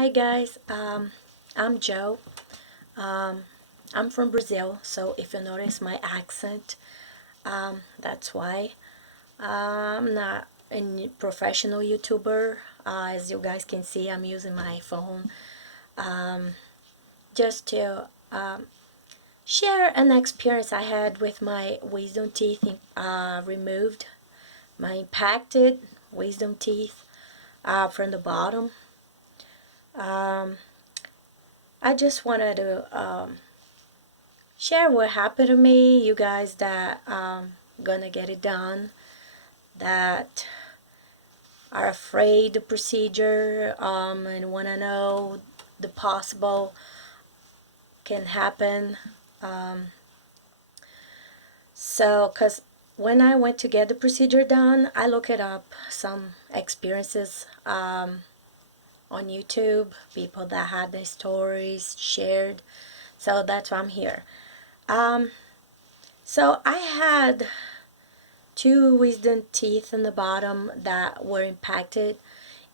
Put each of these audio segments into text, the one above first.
Hi guys, I'm Joe. Um, I'm from Brazil, so if you notice my accent, that's why. I'm not a professional YouTuber. As you guys can see, I'm using my phone just to share an experience I had with my wisdom teeth removed, my impacted wisdom teeth from the bottom. Um, I just wanted to share what happened to me. You guys that gonna get it done, that are afraid the procedure and want to know the possible can happen. Um, because when I went to get the procedure done, I looked it up, some experiences on YouTube, people that had their stories shared. So that's why I'm here. Um, so I had two wisdom teeth in the bottom that were impacted,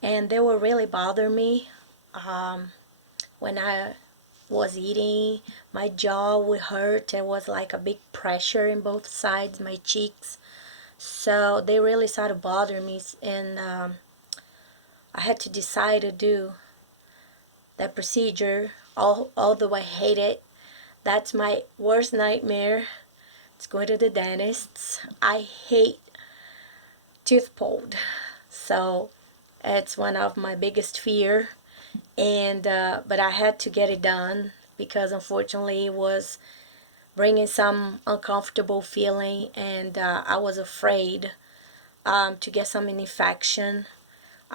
and they were really bothering me. When I was eating, my jaw would hurt. It was like a big pressure in both sides, my cheeks. So they really started bothering me, and I had to decide to do that procedure. Although I hate it, that's my worst nightmare. It's going to the dentist. I hate tooth pulled. So it's one of my biggest fear, and but I had to get it done because unfortunately it was bringing some uncomfortable feeling, and I was afraid to get some infection.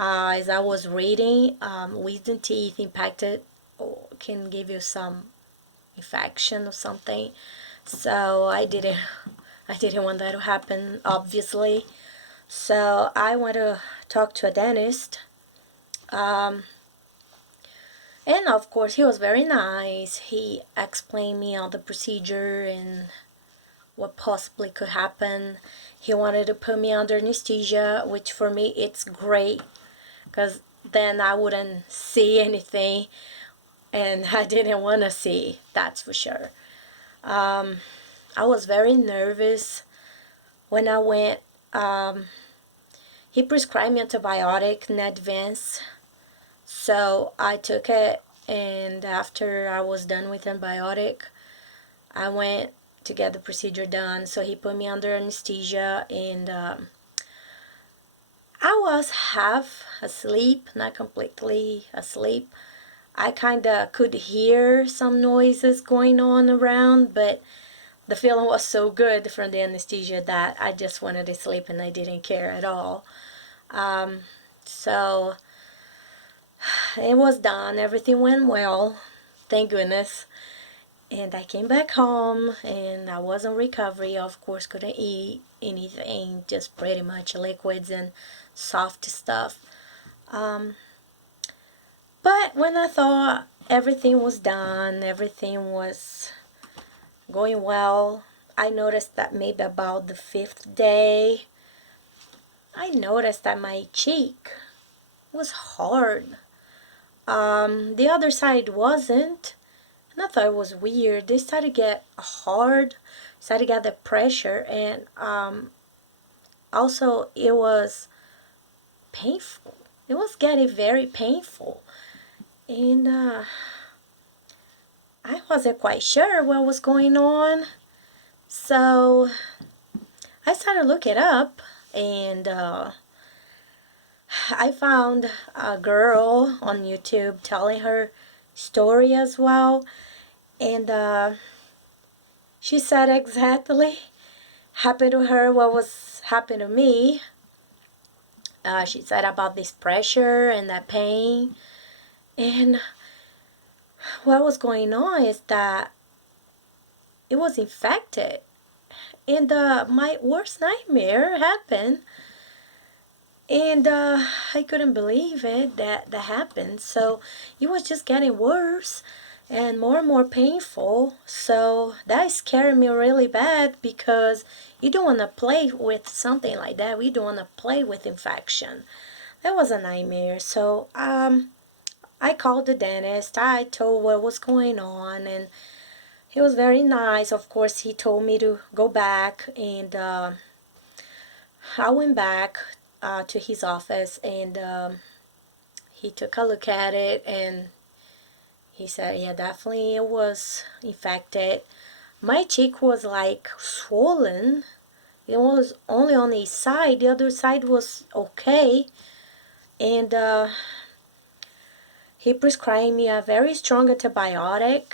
As I was reading, wisdom teeth impacted can give you some infection or something. So I didn't want that to happen, obviously. So I went to talk to a dentist. Um, and of course, he was very nice. He explained me all the procedure and what possibly could happen. He wanted to put me under anesthesia, which for me it's great because then I wouldn't see anything, and I didn't want to see, that's for sure. I was very nervous when I went. He prescribed me antibiotic in advance, so I took it, and after I was done with antibiotic, I went to get the procedure done. So he put me under anesthesia, and I was half asleep, not completely asleep. I kind of could hear some noises going on around, but the feeling was so good from the anesthesia that I just wanted to sleep and I didn't care at all. So it was done. Everything went well. Thank goodness. And I came back home and I was in recovery. Of course, couldn't eat anything, just pretty much liquids and soft stuff. But when I thought everything was done, everything was going well, I noticed that maybe about the fifth day, I noticed that my cheek was hard. The other side wasn't. And I thought it was weird. They started to get hard, started to get the pressure, and also it was painful. It was getting very painful. And I wasn't quite sure what was going on. So I started to look it up, and I found a girl on YouTube telling her story as well. And she said exactly happened to her what was happened to me. She said about this pressure and that pain. And what was going on is that it was infected. And my worst nightmare happened. And I couldn't believe it that happened. So it was just getting worse and more painful. So that scared me really bad because you don't want to play with something like that. We don't want to play with infection. That was a nightmare. So I called the dentist. I told what was going on, and he was very nice. Of course, he told me to go back, and I went back to his office, and he took a look at it, and he said, yeah, definitely it was infected. My cheek was like swollen. It was only on the side. The other side was okay. And he prescribed me a very strong antibiotic.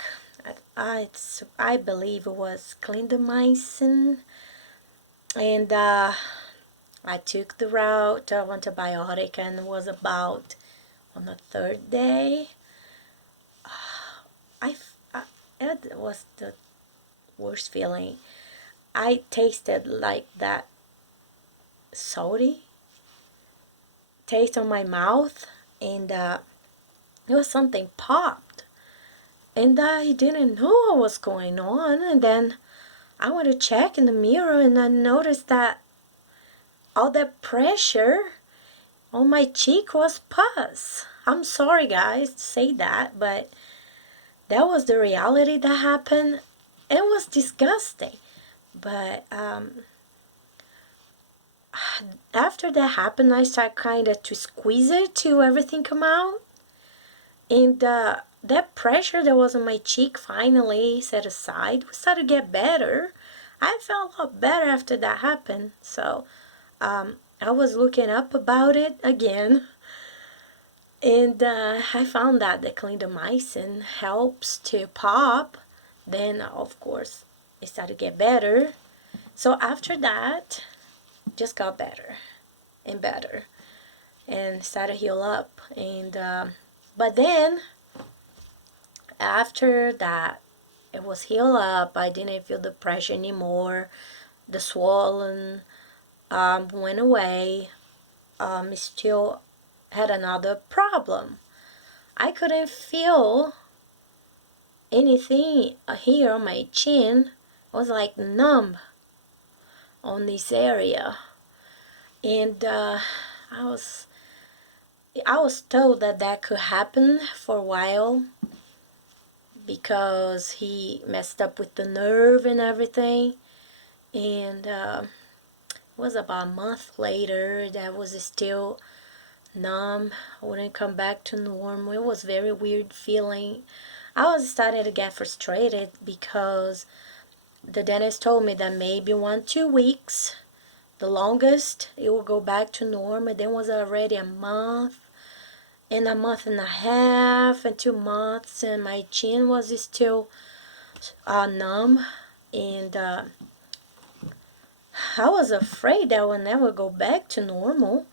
I believe it was clindamycin. And I took the route of antibiotic, and it was about on the third day. I it was the worst feeling. I tasted like that salty taste on my mouth, and it was something popped, and I didn't know what was going on. And then I went to check in the mirror, and I noticed that all that pressure on my cheek was pus. I'm sorry, guys, to say that, but that was the reality that happened. It was disgusting, but after that happened, I started kind of to squeeze it to everything come out. And that pressure that was on my cheek finally set aside. We started to get better. I felt a lot better after that happened. So I was looking up about it again. And I found that the clindamycin helps to pop. Then, of course, it started to get better. So after that, just got better and better, and started to heal up. And but then after that, it was healed up. I didn't feel the pressure anymore. The swollen went away. Still had another problem. I couldn't feel anything here on my chin. It was like numb on this area. And I was told that that could happen for a while because he messed up with the nerve and everything. And it was about a month later that was still numb. I wouldn't come back to normal. It was very weird feeling. I was starting to get frustrated because the dentist told me that maybe 1-2 weeks, the longest, it will go back to normal. Then was already a month and a month and a half and 2 months, and my chin was still numb. And I was afraid that I would never go back to normal.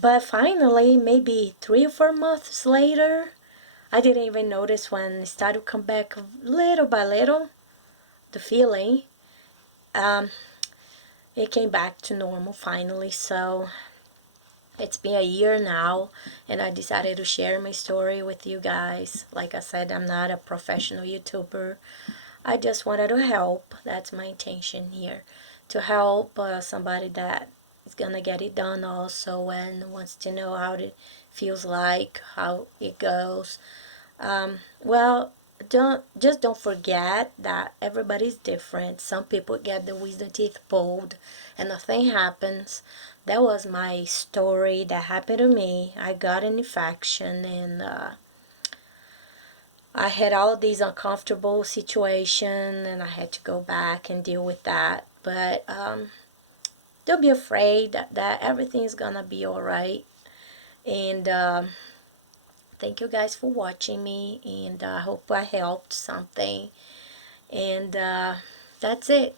But finally, maybe 3 or 4 months later, I didn't even notice when it started to come back little by little, the feeling. It came back to normal finally. So it's been a year now, and I decided to share my story with you guys. Like I said, I'm not a professional YouTuber. I just wanted to help. That's my intention here, to help somebody that is gonna get it done also and wants to know how it feels like, how it goes. Well, don't forget that everybody's different. Some people get the wisdom teeth pulled and nothing happens. That was my story that happened to me. I got an infection, and I had all these uncomfortable situations, and I had to go back and deal with that. But don't be afraid that everything is gonna be alright. And thank you guys for watching me, and I hope I helped something. And that's it.